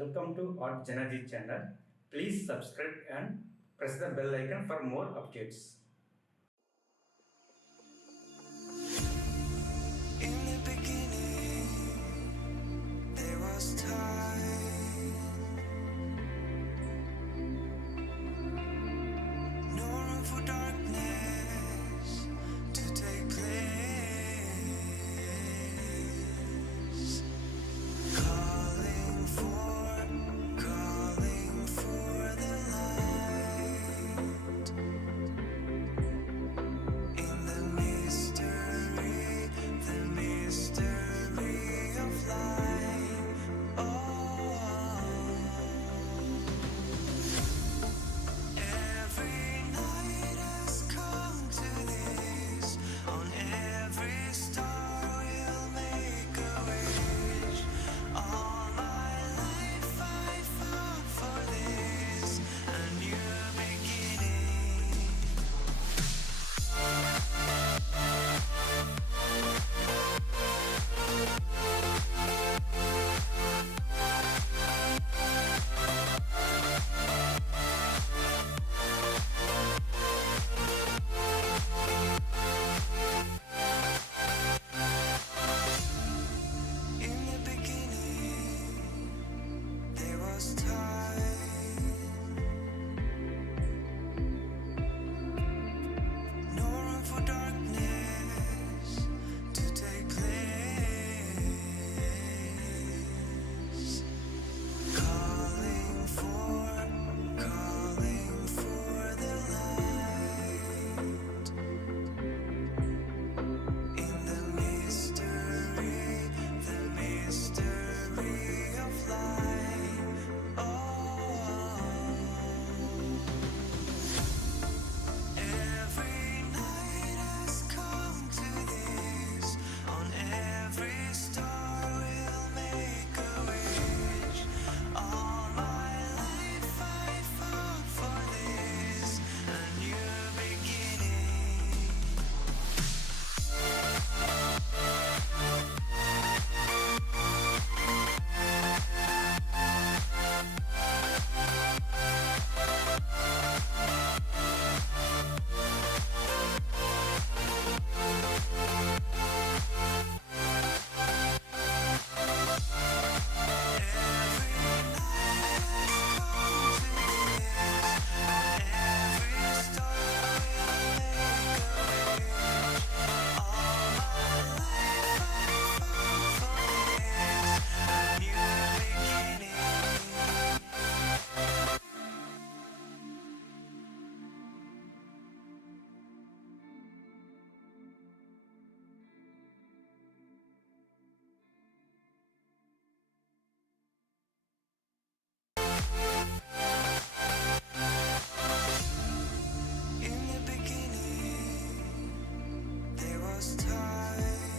Welcome to artjanag channel. Please subscribe and press the bell icon for more updates. In the beginning, there was time. No room for darkness to take place. Calling for the light. In the mystery of life. Every night has come to this. On every star will make a wish. All my life I fought for this, a new beginning. In the beginning, there was time. No room for darkness to take place. Calling for the light. In the mystery of life. Every night has come to this. On every star will make a wish. All my life I fought for this, a new beginning. In the beginning, there was time.